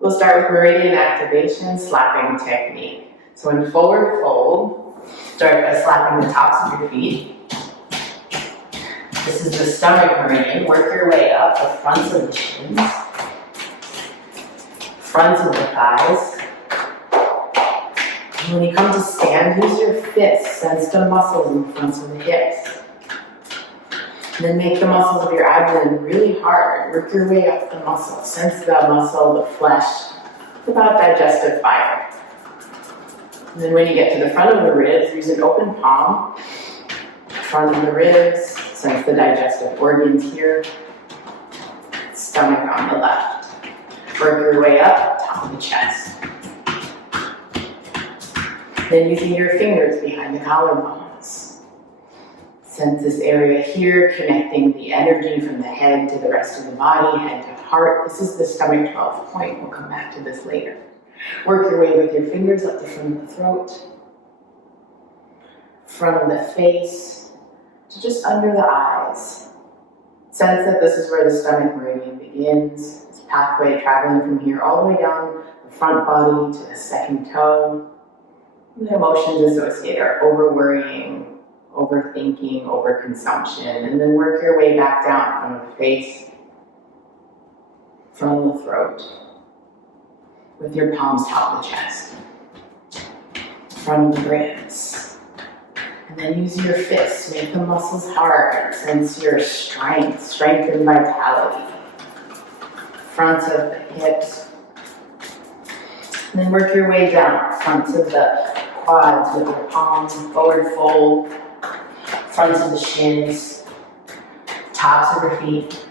We'll start with meridian activation, slapping technique. So in forward fold, start by slapping the tops of your feet. This is the stomach meridian. Work your way up the fronts of the shins, fronts of the thighs. And when you come to stand, use your fists, sense the muscles in the fronts of the hips. And then make the muscles of your abdomen really hard. Work your way up the muscle. Sense the muscle, the flesh. It's about digestive fiber. And then when you get to the front of the ribs, use an open palm. Front of the ribs, sense the digestive organs here. Stomach on the left. Work your way up, top of the chest. Then using your fingers behind the collarbones. Sense this area here, connecting the energy from the head to the rest of the body, head to heart. This is the stomach 12 point. We'll come back to this later. Work your way with your fingers up the front of the throat, front of the face, to just under the eyes. Sense that this is where the stomach meridian begins. This pathway traveling from here all the way down the front body to the second toe. The emotions associated are over-worrying, overthinking, overconsumption, and then work your way back down from the face, from the throat, with your palms top the chest, front of the ribs. And then use your fists, make the muscles hard, sense your strength and vitality. Front of the hips. And then work your way down, front of the quads with your palms, forward fold, fronts of the shins, tops of your feet,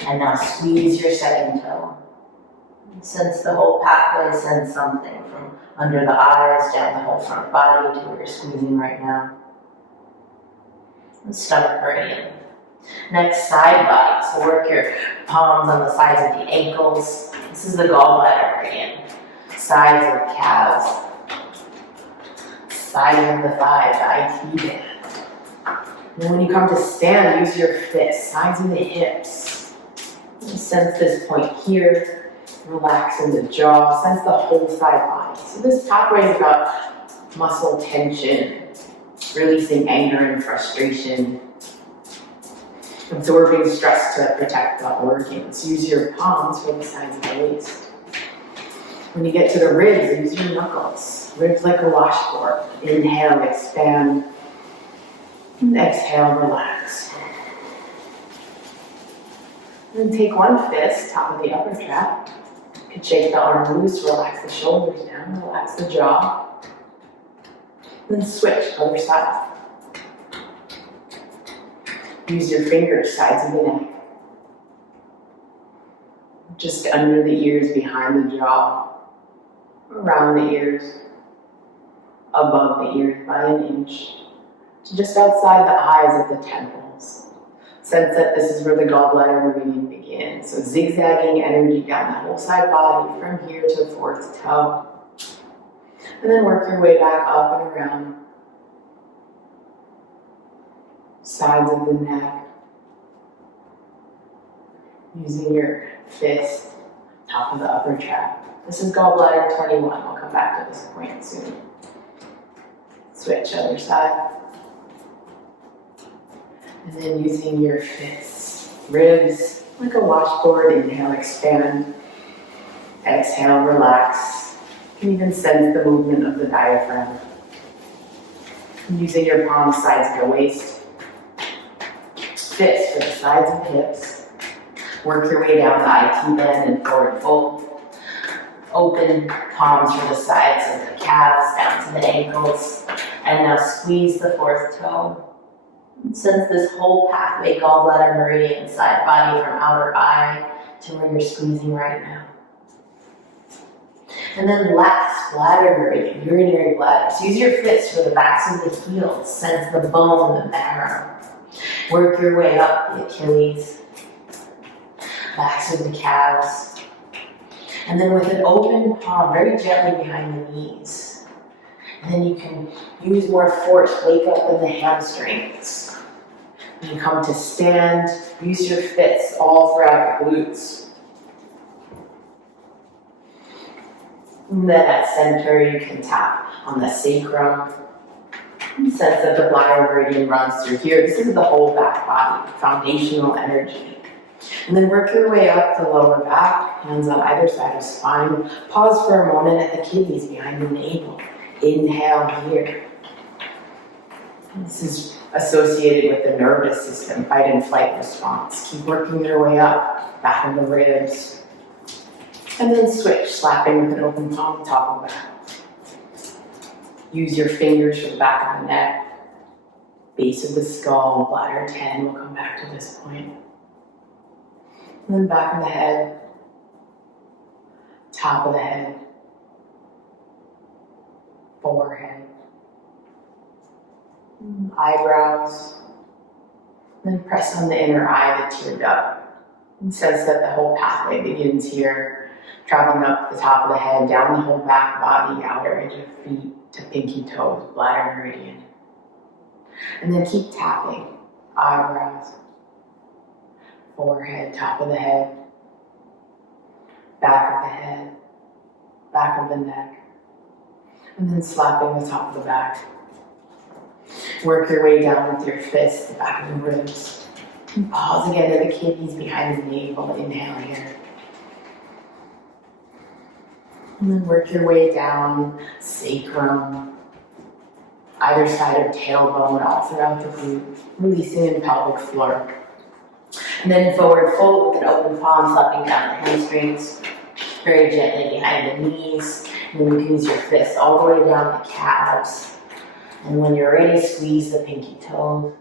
and now squeeze your second toe. Sense the whole pathway, sense something from under the eyes, down the whole front body to where you're squeezing right now. And stomach meridian. Next, side body. So work your palms on the sides of the ankles. This is the gallbladder meridian. Sides of the calves. Sides of the thighs, the IT band. And then when you come to stand, use your fists, sides of the hips. Sense this point here. Relax in the jaw. Sense the whole side body. So this pathway is about muscle tension, releasing anger and frustration, absorbing stress to protect the organs. Use your palms for the sides of the waist. When you get to the ribs, use your knuckles. Ribs like a washboard. Inhale, expand. And exhale, relax. And then take one fist, top of the upper trap. You can shake the arm loose, relax the shoulders down, relax the jaw. Then switch, other side. Use your fingers, sides of the neck. Just under the ears, behind the jaw. Around the ears. Above the ears by an inch. Just outside the eyes of the temples. Sense that this is where the gallbladder meridian begins. So zigzagging energy down the whole side body from here to the fourth toe. And then work your way back up and around. Sides of the neck. Using your fist, top of the upper trap. This is gallbladder 21. We'll come back to this point soon. Switch other side. And then using your fists, ribs like a washboard. Inhale, expand. Exhale, relax. You can even sense the movement of the diaphragm. And using your palms, sides of the waist. Fists for the sides of the hips. Work your way down the IT bend and forward fold. Open palms for the sides of the calves, down to the ankles. And now squeeze the fourth toe. Sense this whole pathway, gallbladder meridian, side body from outer eye to where you're squeezing right now. And then last, bladder meridian, urinary bladder. So use your fists for the backs of the heels. Sense the bone, the marrow. Work your way up the Achilles, backs of the calves. And then with an open palm, very gently behind the knees. And then you can use more force, wake up in the hamstrings. When you come to stand, use your fists all throughout the glutes. And then at center, you can tap on the sacrum. Sense that the bladder meridian runs through here. This is the whole back body, foundational energy. And then work your way up the lower back, hands on either side of spine. Pause for a moment at the kidneys behind the navel. Inhale here. This is associated with the nervous system, fight and flight response. Keep working your way up, back of the ribs. And then switch, slapping with an open palm, top of back. Use your fingers for the back of the neck, base of the skull, bladder 10. We'll come back to this point. And then back of the head, top of the head, forehead, eyebrows. Then press on the inner eye, the tear duct. And sense that the whole pathway begins here, traveling up the top of the head, down the whole back body, outer edge of feet to pinky toes, bladder meridian. And then keep tapping, eyebrows, forehead, top of the head, back of the head, back of the neck. And then slapping the top of the back. Work your way down with your fists, the back of the ribs. And pause again at the kidneys behind the navel. Inhale here. And then work your way down, sacrum, either side of tailbone, all throughout the glute, releasing in pelvic floor. And then forward fold with an open palm, slapping down the hamstrings, very gently behind the knees. And then you can use your fists all the way down the calves. And when you're ready, squeeze the pinky toes.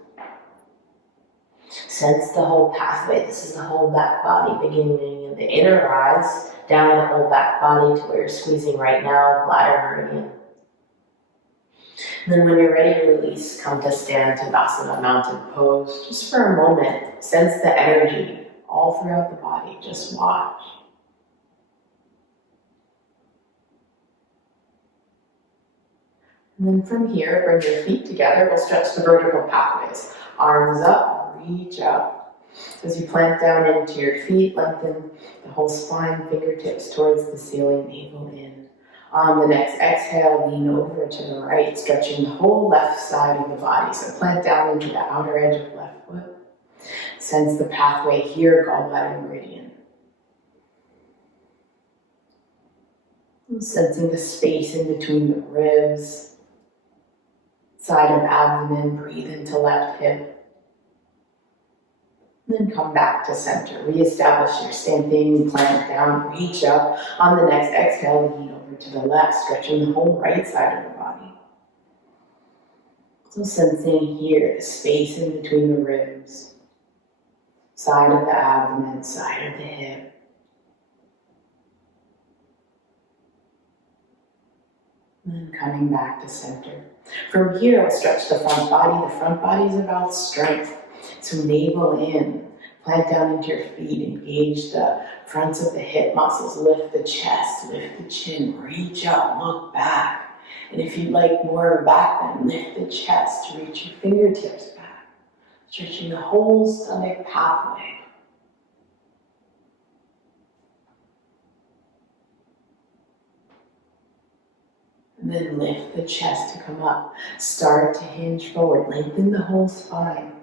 Sense the whole pathway. This is the whole back body, beginning in the inner eyes, down the whole back body to where you're squeezing right now, bladder meridian. And then when you're ready to release, come to stand Tadasana, mountain pose. Just for a moment, sense the energy all throughout the body. Just watch. And then from here, bring your feet together. We'll stretch the vertical pathways. Arms up, reach up. So as you plant down into your feet, lengthen the whole spine, fingertips towards the ceiling, navel in. On the next exhale, lean over to the right, stretching the whole left side of the body. So plant down into the outer edge of left foot. Sense the pathway here, gallbladder meridian. And sensing the space in between the ribs. Side of abdomen, breathe into left hip. And then come back to center. Reestablish your standing, plant down, reach up. On the next exhale, lean over to the left, stretching the whole right side of the body. So sensing here, the space in between the ribs. Side of the abdomen, side of the hip. And then coming back to center. From here, we'll stretch the front body. The front body is about strength. So navel in, plant down into your feet, engage the fronts of the hip muscles, lift the chest, lift the chin, reach up, look back. And if you'd like more of a back bend, lift the chest, reach your fingertips back, stretching the whole stomach pathway. And then lift the chest to come up. Start to hinge forward. Lengthen the whole spine.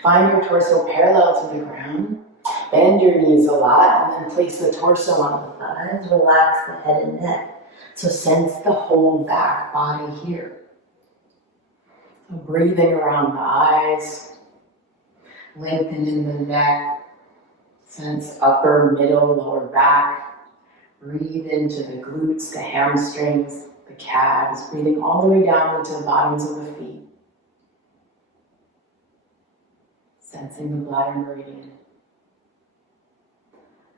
Find your torso parallel to the ground. Bend your knees a lot and then place the torso on the thighs. Relax the head and neck. So sense the whole back body here. So breathing around the eyes. Lengthen in the neck. Sense upper, middle, lower back. Breathe into the glutes, the hamstrings, the calves, breathing all the way down into the bottoms of the feet. Sensing the bladder meridian.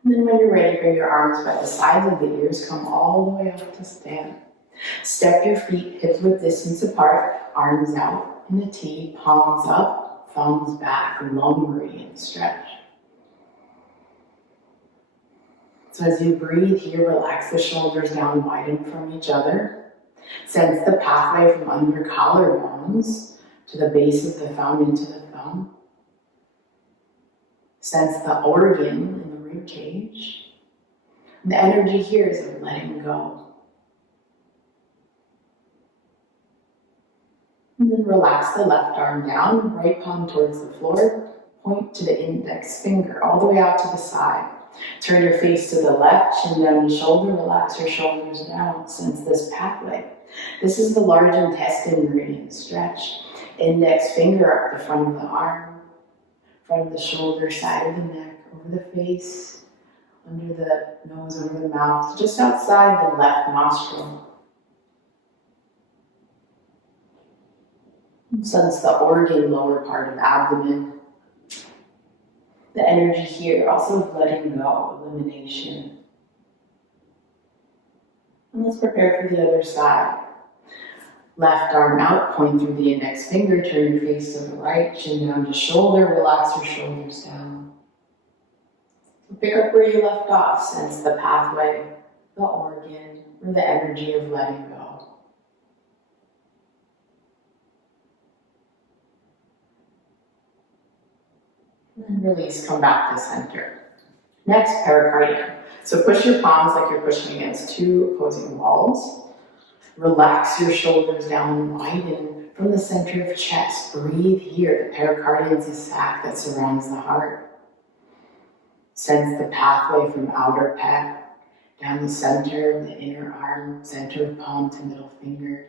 And then when you're ready, bring your arms by the sides of the ears, come all the way up to stand. Step your feet hips width distance apart, arms out in a T, palms up, thumbs back, long meridian stretch. So as you breathe here, relax the shoulders down, widen from each other. Sense the pathway from under collarbones to the base of the thumb into the thumb. Sense the organ in the rib cage. And the energy here is of letting go. And then relax the left arm down, right palm towards the floor. Point to the index finger all the way out to the side. Turn your face to the left, chin down to shoulder, relax your shoulders down. Sense this pathway. This is the large intestine meridian stretch. Index finger up the front of the arm, front of the shoulder, side of the neck, over the face, under the nose, over the mouth, just outside the left nostril. Sense the organ lower part of abdomen. The energy here, also of letting go, elimination. And let's prepare for the other side. Left arm out, point through the index finger, turn your face to the right, chin down to shoulder, relax your shoulders down. Pick up where you left off, sense the pathway, the organ, or the energy of letting go. And release, come back to center. Next, pericardium. So push your palms like you're pushing against two opposing walls. Relax your shoulders down and widen from the center of chest. Breathe here. The pericardium is a sac that surrounds the heart. Sense the pathway from outer pec down the center of the inner arm, center of palm to middle finger.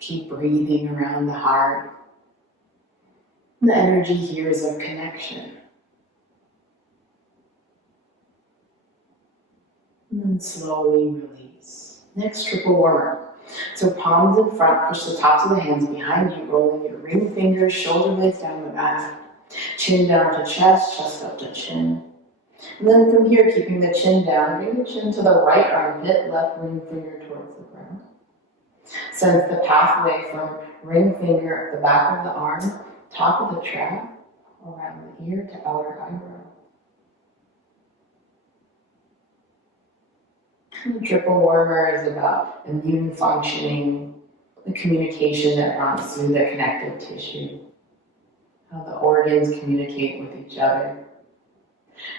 Keep breathing around the heart. The energy here is of connection. And then slowly release. Next, triple warmer. So palms in front, push the tops of the hands behind you, rolling your ring fingers, shoulder blades down the back. Chin down to chest, chest up to chin. And then from here, keeping the chin down, bring the chin to the right armpit, left ring finger towards the ground. Sense the pathway from ring finger at the back of the arm, top of the trap, around the ear to outer eyebrow. The triple warmer is about immune functioning, the communication that runs through the connective tissue, how the organs communicate with each other.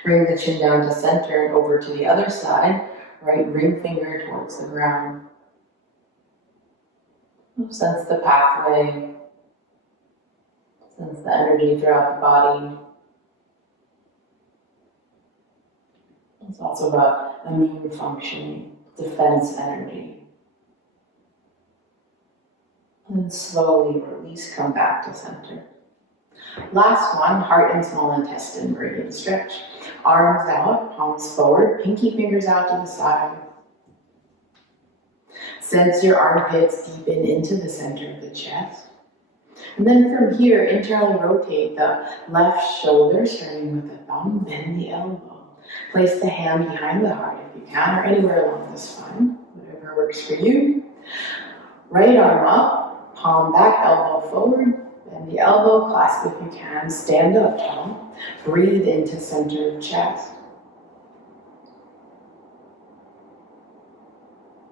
Bring the chin down to center and over to the other side, right ring finger towards the ground. Sense the pathway. Sense the energy throughout the body. It's also about immune functioning, defense energy. And then slowly release, come back to center. Last one, heart and small intestine meridian stretch. Arms out, palms forward, pinky fingers out to the side. Sense your armpits deepen into the center of the chest. And then from here, internally rotate the left shoulder, starting with the thumb, bend the elbow. Place the hand behind the heart if you can, or anywhere along the spine, whatever works for you. Right arm up, palm back, elbow forward, bend the elbow, clasp if you can, stand up tall. Breathe into center of chest.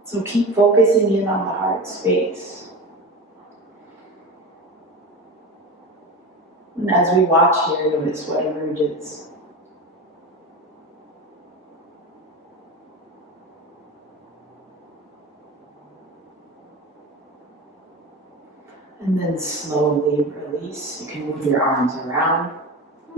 So keep focusing in on the heart space. And as we watch here, notice what emerges. And then slowly release. You can move your arms around.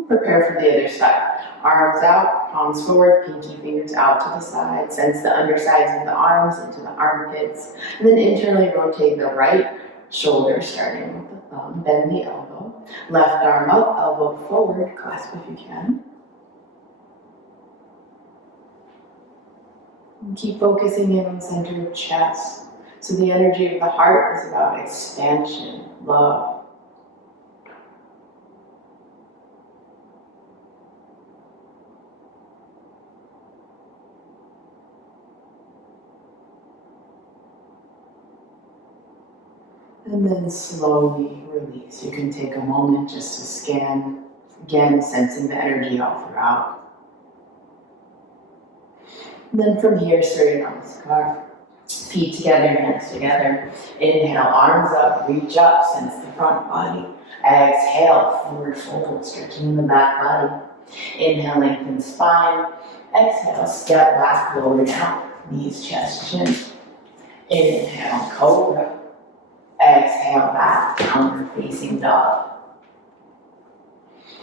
Prepare for the other side. Arms out, palms forward, pinky fingers out to the side. Sense the undersides of the arms into the armpits. And then internally rotate the right shoulder, starting with the thumb. Bend the elbow. Left arm up, elbow forward. Clasp if you can. And keep focusing in on center of chest. So the energy of the heart is about expansion, love. And then slowly release. You can take a moment just to scan, again sensing the energy all throughout. And then from here, Surya Namaskar. Feet together, hands together. Inhale, arms up, reach up, sense the front body. Exhale, forward fold, stretching the back body. Inhale, lengthen spine. Exhale, step back, lower down. Knees, chest, chin. Inhale, cobra. Exhale, back, downward facing dog.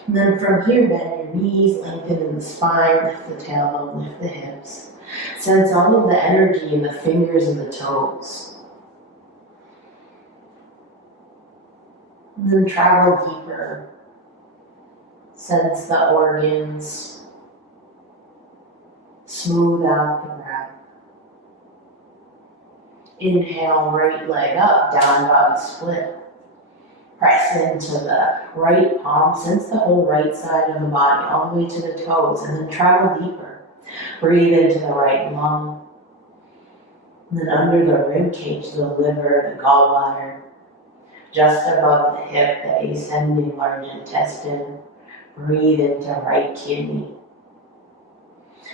And then from here, bend your knees, lengthen in the spine, lift the tailbone, lift the hips. Sense all of the energy in the fingers and the toes. And then travel deeper. Sense the organs. Smooth out the breath. Inhale, right leg up, down dog split. Press into the right palm, sense the whole right side of the body, all the way to the toes, and then travel deeper. Breathe into the right lung. And then under the rib cage, the liver, the gallbladder. Just above the hip, the ascending large intestine. Breathe into right kidney.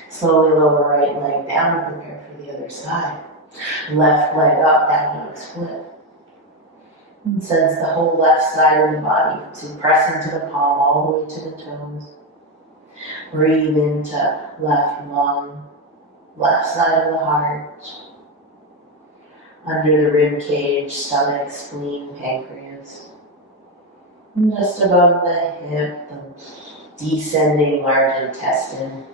Slowly lower right leg down, prepare for the other side. Left leg up, down dog split. And sense the whole left side of the body. So press into the palm all the way to the toes. Breathe into left lung, left side of the heart. Under the rib cage, stomach, spleen, pancreas. And just above the hip, the descending large intestine.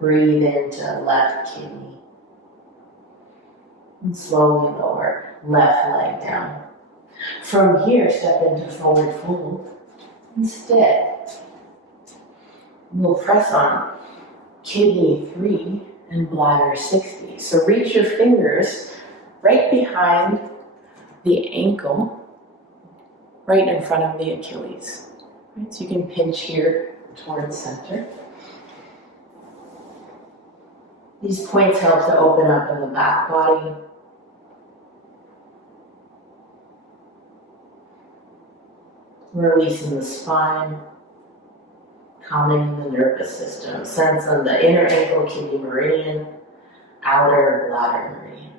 Breathe into left kidney. And slowly lower left leg down. From here, step into forward fold. Instead, we'll press on kidney 3 and bladder 60. So reach your fingers right behind the ankle, right in front of the Achilles. Right, so you can pinch here towards center. These points help to open up in the back body. Releasing the spine, calming the nervous system. Sense on the inner ankle kidney meridian, outer bladder meridian.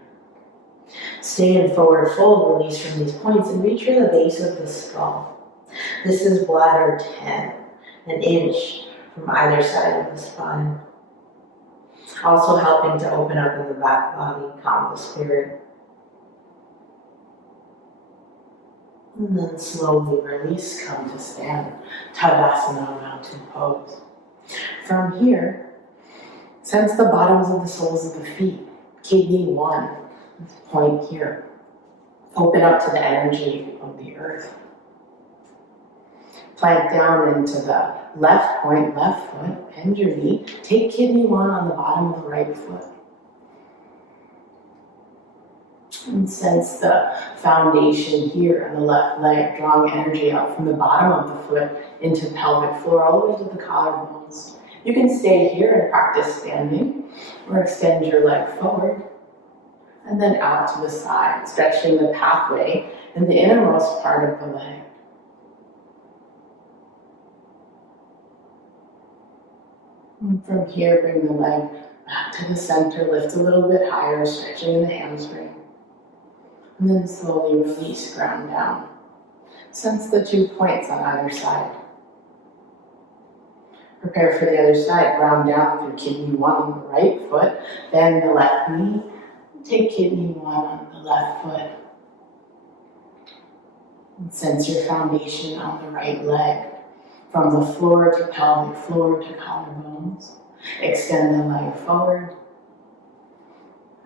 Stay in forward fold, release from these points, and reach for the base of the skull. This is bladder 10, an inch from either side of the spine. Also helping to open up in the back body, calm the spirit. And then slowly release, come to stand. Tadasana, mountain pose. From here, sense the bottoms of the soles of the feet. Kidney 1, this point here. Open up to the energy of the earth. Plank down into the left point, left foot, bend your knee. Take kidney 1 on the bottom of the right foot. And sense the foundation here on the left leg, drawing energy out from the bottom of the foot into pelvic floor, all the way to the collarbones. You can stay here and practice standing, or extend your leg forward, and then out to the side, stretching the pathway in the innermost part of the leg. And from here, bring the leg back to the center, lift a little bit higher, stretching in the hamstring. And then slowly release, ground down. Sense the 2 points on either side. Prepare for the other side, ground down through kidney 1 on the right foot, bend the left knee, take kidney 1 on the left foot. And sense your foundation on the right leg, from the floor to pelvic floor to collarbones. Extend the leg forward,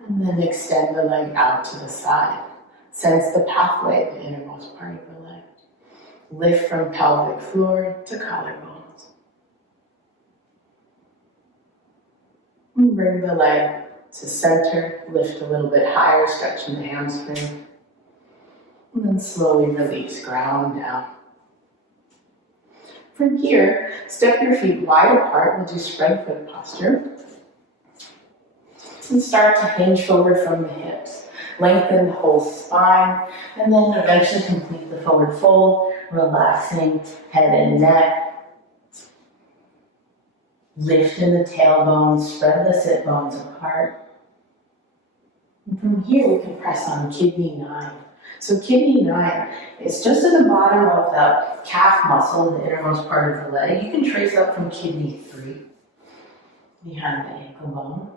and then extend the leg out to the side. Sense the pathway, the innermost part of the leg. Lift from pelvic floor to collarbones. And bring the leg to center, lift a little bit higher, stretching the hamstring. And then slowly release, ground down. From here, step your feet wide apart. We'll do spread foot posture. And start to hinge forward from the hips. Lengthen the whole spine, and then eventually complete the forward fold, relaxing head and neck. Lift in the tailbone, spread the sit bones apart. And from here, we can press on kidney 9. So kidney 9 is just at the bottom of the calf muscle, the innermost part of the leg. You can trace up from kidney 3, behind the ankle bone.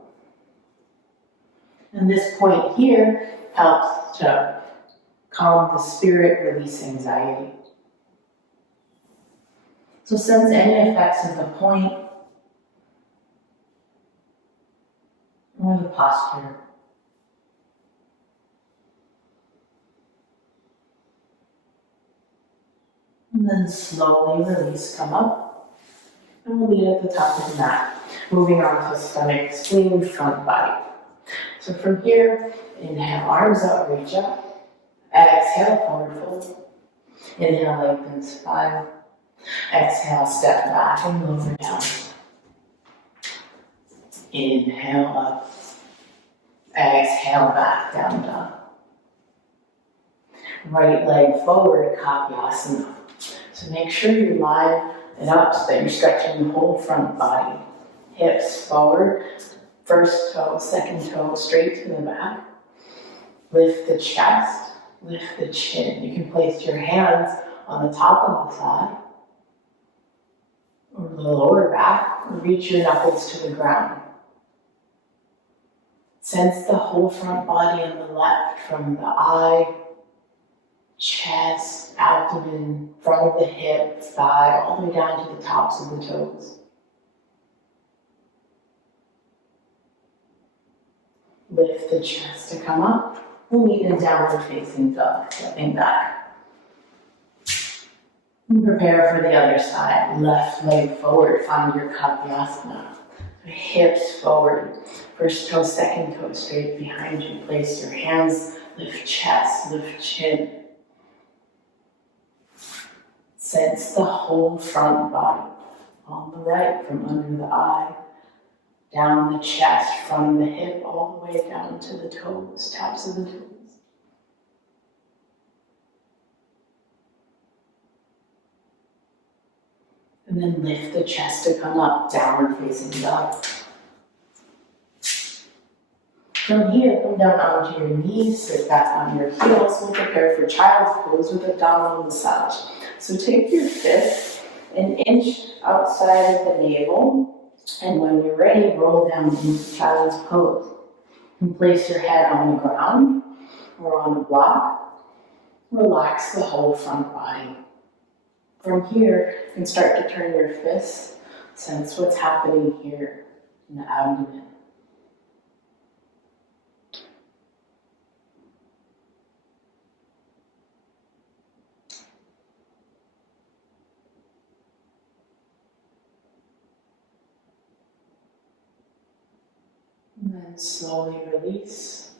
And this point here helps to calm the spirit, release anxiety. So sense any effects of the point or the posture. And then slowly release, come up. And we'll meet at the top of the mat. Moving on to stomach, spleen, front body. So from here, inhale, arms out, reach up. Exhale, forward fold. Inhale, lengthen spine. Exhale, step back and lower down. Inhale up. Exhale, back down, dog. Right leg forward, Kavyasana. So make sure you line it up so that you're stretching the whole front body. Hips forward, first toe, second toe, straight to the back. Lift the chest, lift the chin. You can place your hands on the top of the thigh or the lower back, or reach your knuckles to the ground. Sense the whole front body on the left, from the eye, chest, abdomen, front of the hip, thigh, all the way down to the tops of the toes. Lift the chest to come up. We'll meet in downward facing dog, stepping back. And prepare for the other side. Left leg forward, find your Kavyasana. Hips forward, first toe, second toe straight behind you. Place your hands, lift chest, lift chin. Sense the whole front body. On the right, from under the eye, down the chest, from the hip, all the way down to the toes, tops of the toes. And then lift the chest to come up, downward facing dog. From here, come down onto your knees, sit back on your heels. We'll prepare for child's pose with abdominal massage. So take your fist an inch outside of the navel, and when you're ready, roll down into child's pose. And place your head on the ground or on a block. Relax the whole front body. From here, you can start to turn your fists. Sense what's happening here in the abdomen. And then slowly release.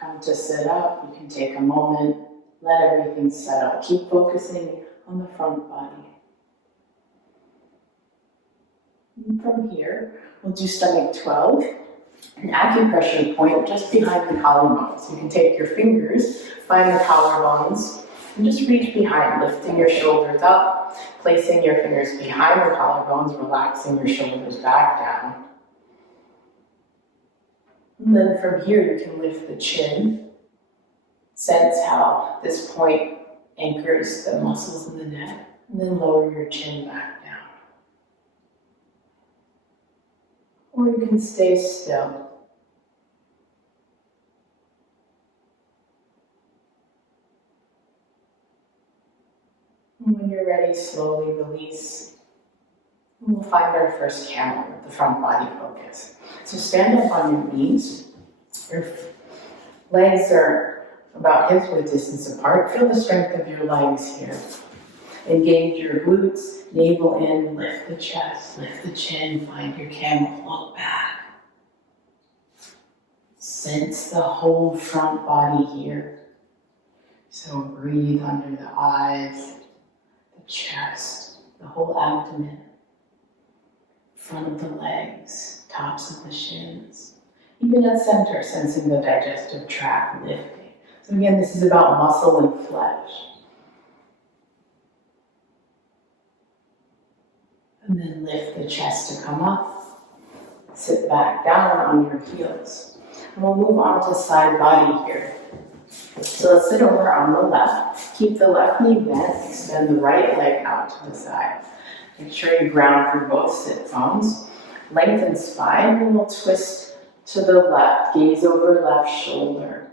Come to sit up. You can take a moment. Let everything settle. Keep focusing on the front body. And from here, we'll do stomach 12, an acupressure point just behind the collarbones. You can take your fingers, find the collarbones, and just reach behind, lifting your shoulders up, placing your fingers behind the collarbones, relaxing your shoulders back down. And then from here, you can lift the chin. Sense how this point anchors the muscles in the neck, and then lower your chin back down. Or you can stay still. And when you're ready, slowly release. And we'll find our first camel with the front body focus. So stand up on your knees. Your legs are about hip width distance apart. Feel the strength of your legs here. Engage your glutes, navel in, lift the chest, lift the chin, find your camel, look back. Sense the whole front body here. So breathe under the eyes, the chest, the whole abdomen, front of the legs, tops of the shins. Even at center, sensing the digestive tract lifting. So again, this is about muscle and flesh. And then lift the chest to come up. Sit back down on your heels. And we'll move on to side body here. So let's sit over on the left. Keep the left knee bent. Extend the right leg out to the side. Make sure you ground through both sit bones. Lengthen spine, and we'll twist to the left, gaze over left shoulder.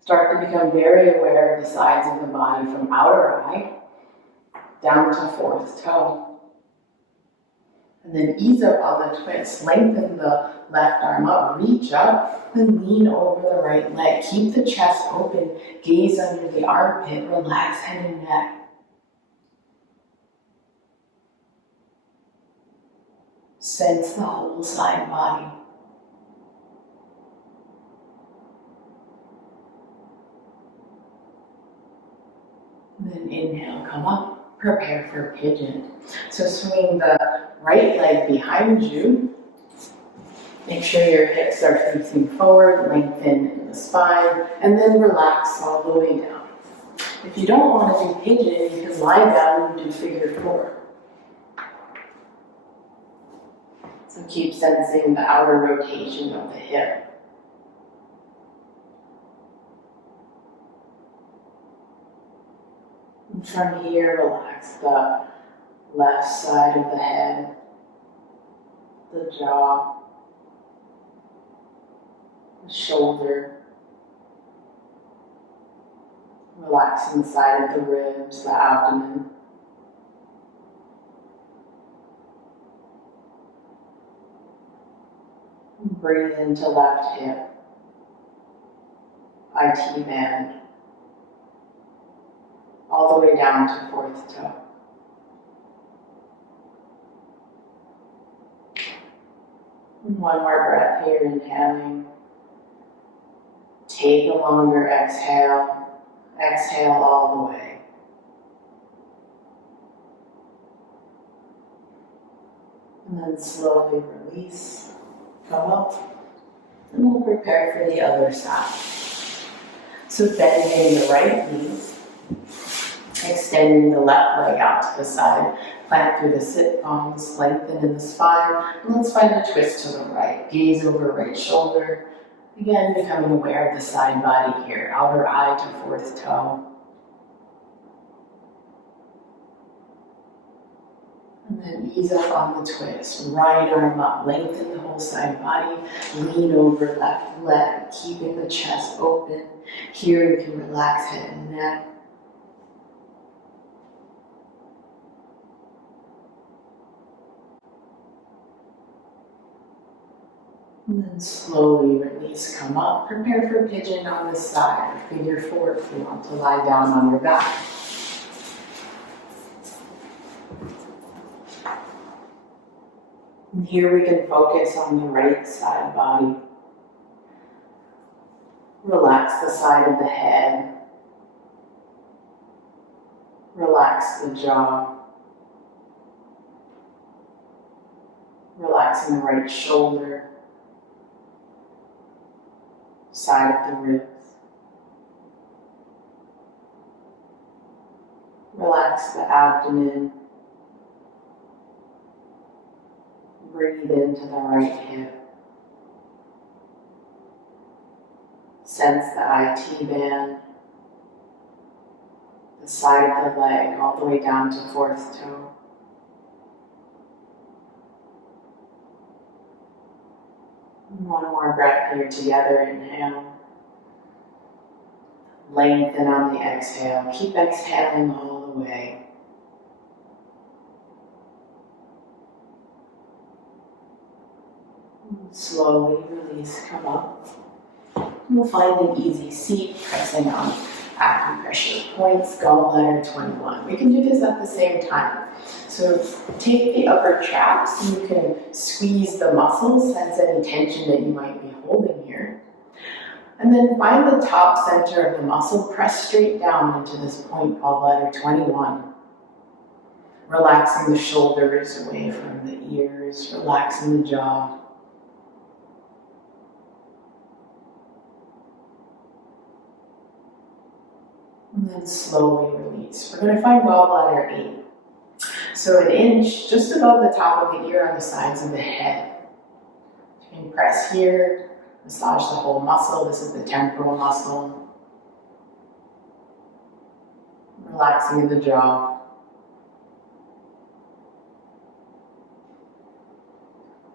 Start to become very aware of the sides of the body from outer eye down to fourth toe. And then ease up on the twist. Lengthen the left arm up, reach up, and lean over the right leg. Keep the chest open, gaze under the armpit, relax head and neck. Sense the whole side body. And then inhale, come up, prepare for pigeon. So swing the right leg behind you. Make sure your hips are facing forward, lengthen in the spine, and then relax all the way down. If you don't want to do pigeon, you can lie down and do figure four. So keep sensing the outer rotation of the hip. And from here, relax the left side of the head, the jaw, the shoulder. Relaxing the side of the ribs, the abdomen. Breathe into left hip, IT band, all the way down to fourth toe. And one more breath here, inhaling. Take a longer exhale. Exhale all the way. And then slowly release. Come up. And we'll prepare for the other side. So bending the right knee. Extending the left leg out to the side. Plant through the sit bones. Lengthen in the spine. And let's find a twist to the right. Gaze over right shoulder. Again, becoming aware of the side body here. Outer eye to fourth toe. And then ease up on the twist. Right arm up. Lengthen the whole side body. Lean over left leg. Keeping the chest open. Here you can relax head and neck. And then slowly release, come up. Prepare for pigeon on the side. Figure four if you want to lie down on your back. And here we can focus on the right side body. Relax the side of the head. Relax the jaw. Relaxing the right shoulder. Side of the ribs. Relax the abdomen. Breathe into the right hip. Sense the IT band. The side of the leg all the way down to fourth toe. One more breath here together, inhale. Lengthen on the exhale. Keep exhaling all the way. Slowly release, come up. We'll find an easy seat, pressing on acupressure points, gallbladder 21. We can do this at the same time. So take the upper traps, you can squeeze the muscles, sense any tension that you might be holding here. And then find the top center of the muscle, press straight down into this point, gallbladder 21. Relaxing the shoulders away from the ears, relaxing the jaw. And then slowly release. We're going to find gallbladder 8. So an inch just above the top of the ear on the sides of the head. You can press here, massage the whole muscle. This is the temporal muscle. Relaxing in the jaw.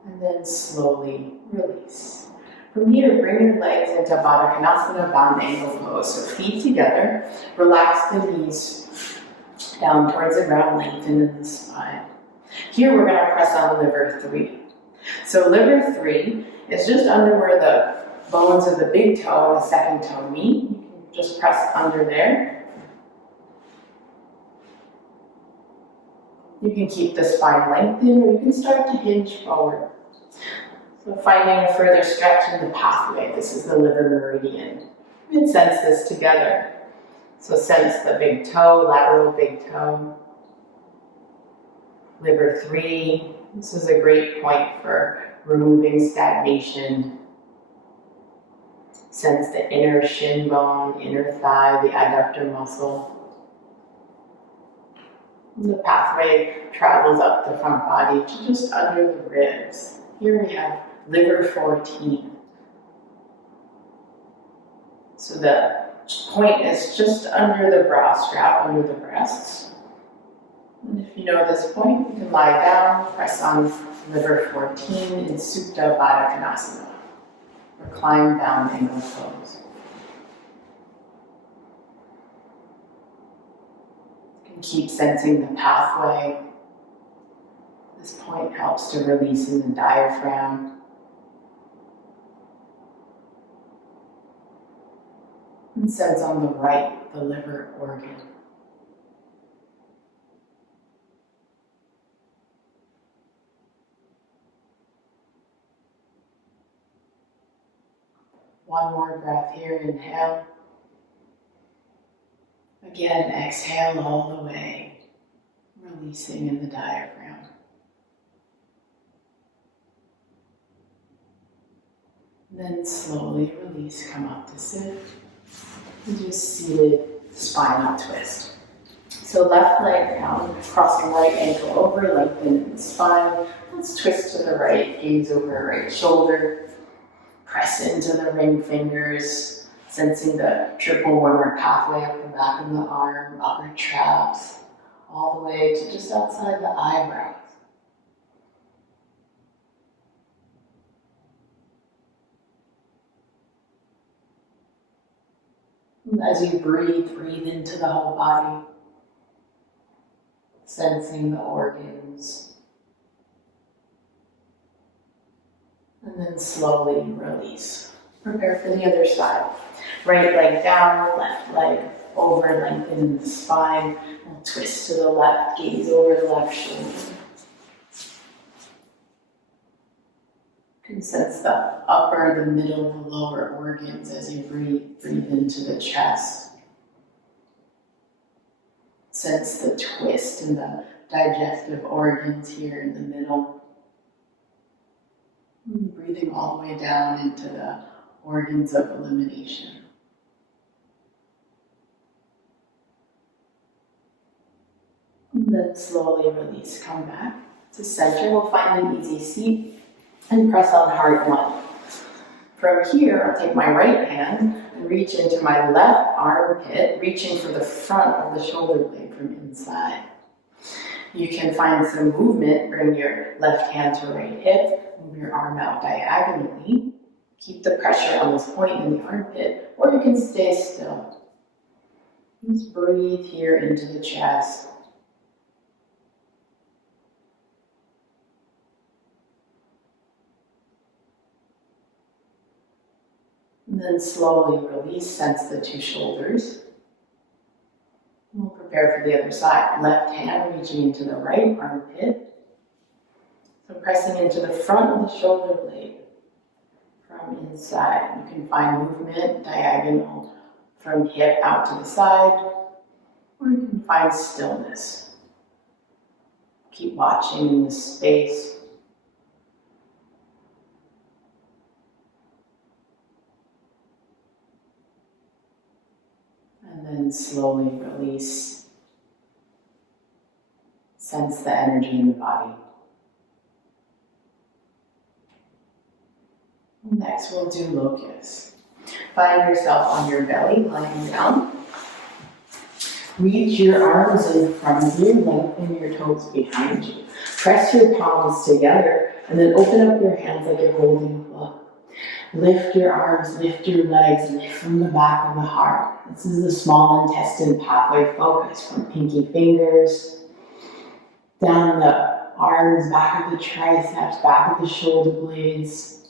And then slowly release. From here, bring your legs into Baddha Konasana, bound angle pose. So feet together, relax the knees down towards the ground, lengthen in the spine. Here we're gonna press on liver 3. So liver 3 is just under where the bones of the big toe and the second toe meet. You can just press under there. You can keep the spine lengthened, or you can start to hinge forward. So finding a further stretch in the pathway. This is the liver meridian. And sense this together. So sense the big toe, lateral big toe. Liver 3. This is a great point for removing stagnation. Sense the inner shin bone, inner thigh, the adductor muscle. And the pathway travels up the front body to just under the ribs. Here we have liver 14. So the point is just under the bra strap, under the breasts. And if you know this point, you can lie down, press on liver 14 in Supta Baddha Konasana, or climb down angle pose. You can keep sensing the pathway. This point helps to release in the diaphragm. And sense on the right, the liver organ. One more breath here, inhale. Again, exhale all the way, releasing in the diaphragm. Then slowly release, come up to sit. And just seated spine up twist. So left leg down, crossing right ankle over, lengthen in the spine. Let's twist to the right, gaze over right shoulder. Press into the ring fingers, sensing the triple warmer pathway up the back of the arm, upper traps, all the way to just outside the eyebrows. And as you breathe, breathe into the whole body, sensing the organs. And then slowly release. Prepare for the other side. Right leg down, left leg over, lengthen in the spine, and twist to the left, gaze over the left shoulder. You can sense the upper, the middle, the lower organs as you breathe. Breathe into the chest. Sense the twist in the digestive organs here in the middle. And breathing all the way down into the organs of elimination. And then slowly release, come back to center. We'll find an easy seat and press on heart 1. From here, I'll take my right hand and reach into my left armpit, reaching for the front of the shoulder blade from inside. You can find some movement. Bring your left hand to right hip, move your arm out diagonally. Keep the pressure on this point in the armpit, or you can stay still. Just breathe here into the chest. And then slowly release, sense the 2 shoulders. We'll prepare for the other side. Left hand reaching into the right armpit. So pressing into the front of the shoulder blade from inside. You can find movement diagonal from hip out to the side, or you can find stillness. Keep watching in the space. And then slowly release. Sense the energy in the body. Next, we'll do locust. Find yourself on your belly, lying down. Reach your arms in front of you, lengthen your toes behind you. Press your palms together, and then open up your hands like you're holding a book. Lift your arms, lift your legs, lift from the back of the heart. This is the small intestine pathway focus from pinky fingers, down the arms, back of the triceps, back of the shoulder blades,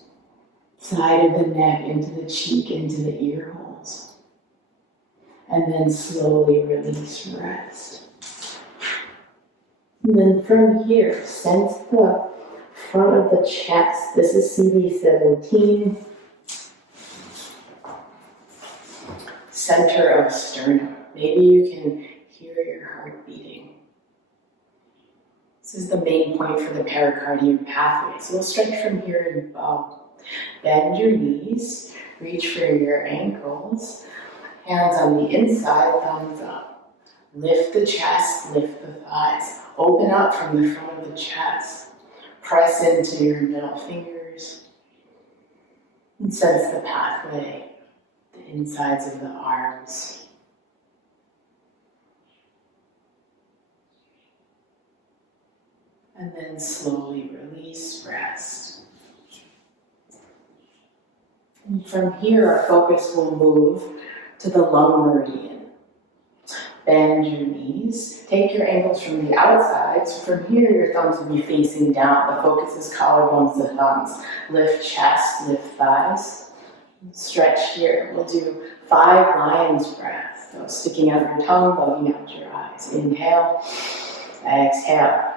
side of the neck, into the cheek, into the ear holes. And then slowly release, rest. And then from here, sense the front of the chest. This is CV17. Center of sternum. Maybe you can hear your heart beating. This is the main point for the pericardium pathway. So we'll stretch from here and bow. Bend your knees, reach for your ankles, hands on the inside, thumbs up. Lift the chest, lift the thighs. Open up from the front of the chest. Press into your middle fingers. And sense the pathway, the insides of the arms. And then slowly release, rest. And from here, our focus will move to the lung meridian. Bend your knees. Take your ankles from the outside. So from here, your thumbs will be facing down. The focus is collarbones to thumbs. Lift chest, lift thighs. Stretch here. We'll do 5 lion's breaths. So sticking out your tongue, bugging out your eyes. Inhale, exhale.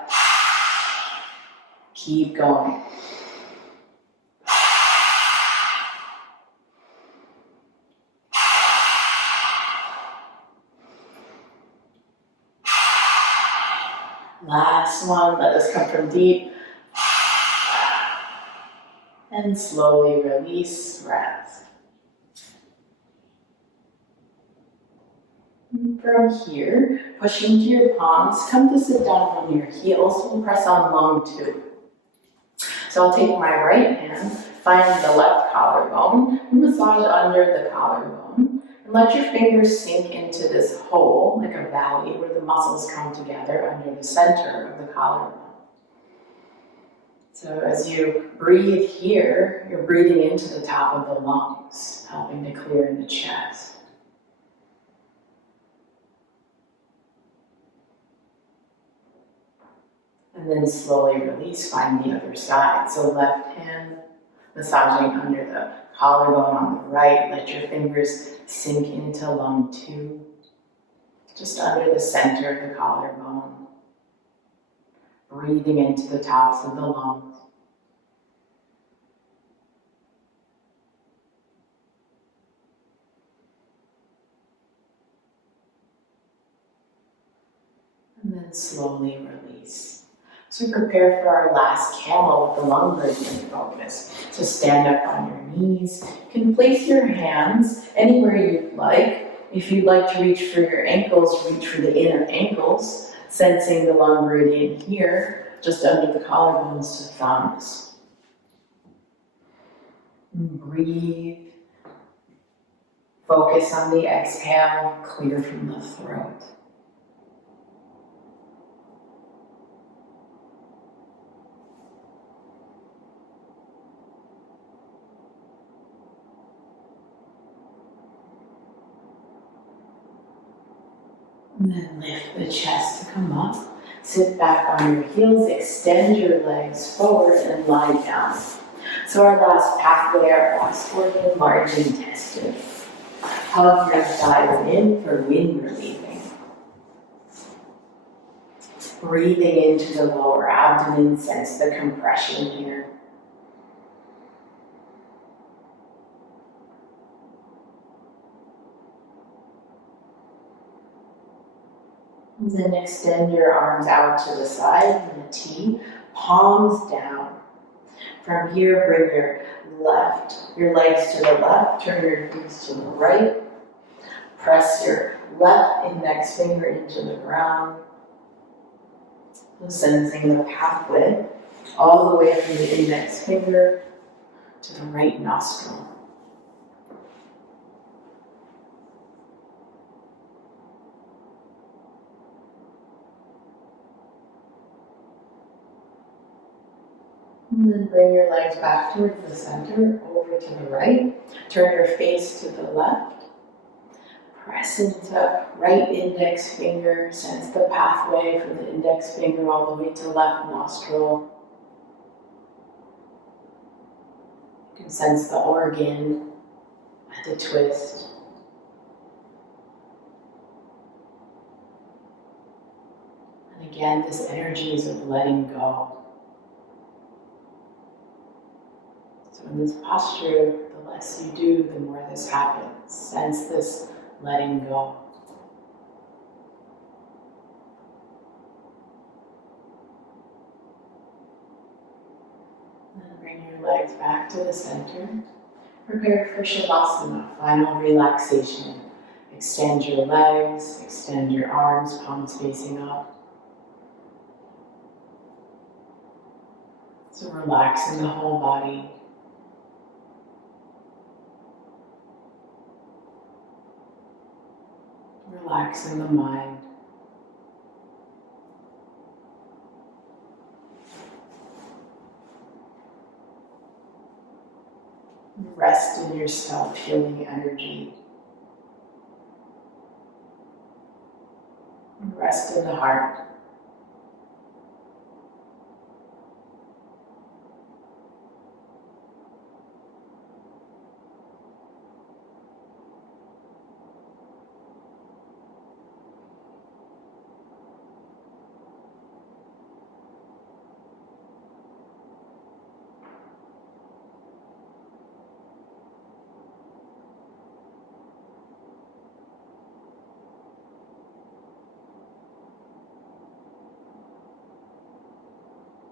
Keep going. Last one, let this come from deep. And slowly release, rest. And from here, push into your palms, come to sit down on your heels and press on lung 2. So I'll take my right hand, find the left collarbone, and massage under the collarbone. And let your fingers sink into this hole, like a valley, where the muscles come together under the center of the collarbone. So as you breathe here, you're breathing into the top of the lungs, helping to clear the chest. And then slowly release, find the other side. So left hand, massaging under the collarbone on the right. Let your fingers sink into lung 2, just under the center of the collarbone. Breathing into the tops of the lungs. And then slowly release. So prepare for our last camel with the lung meridian focus. So stand up on your knees. You can place your hands anywhere you'd like. If you'd like to reach for your ankles, reach for the inner ankles, sensing the lung meridian here, just under the collarbones to thumbs. And breathe. Focus on the exhale, clear from the throat. And then lift the chest to come up. Sit back on your heels, extend your legs forward and lie down. So our last pathway, our last organ, large intestine. Hug your thighs in for wind relieving. Breathing into the lower abdomen, sense the compression here. And then extend your arms out to the side in a T, palms down. From here, bring your legs to the left, turn your knees to the right. Press your left index finger into the ground. Sensing the pathway all the way from the index finger to the right nostril. And then bring your legs back towards the center, over to the right. Turn your face to the left. Press into right index finger. Sense the pathway from the index finger all the way to left nostril. You can sense the organ at the twist. And again, this energy is of letting go. So in this posture, the less you do, the more this happens. Sense this letting go. And bring your legs back to the center. Prepare for Shavasana, final relaxation. Extend your legs, extend your arms, palms facing up. So relaxing the whole body. Relaxing the mind. Rest in your self-healing energy. Rest in the heart.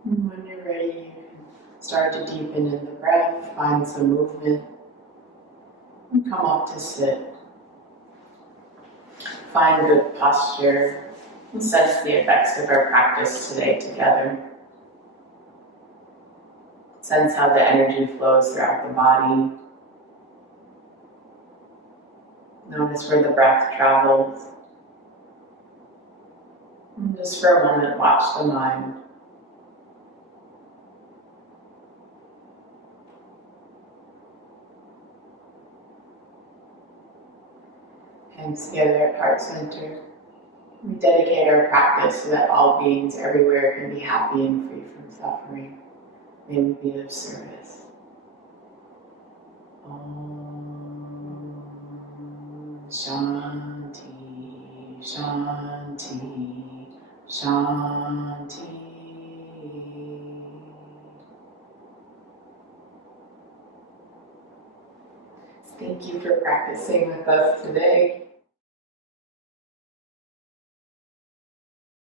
And when you're ready, you can start to deepen in the breath, find some movement, and come up to sit. Find good posture, and sense the effects of our practice today together. Sense how the energy flows throughout the body. Notice where the breath travels. And just for a moment, watch the mind. Hands together at heart center. We dedicate our practice so that all beings everywhere can be happy and free from suffering. May we be of service. Om Shanti, Shanti, Shanti. Thank you for practicing with us today.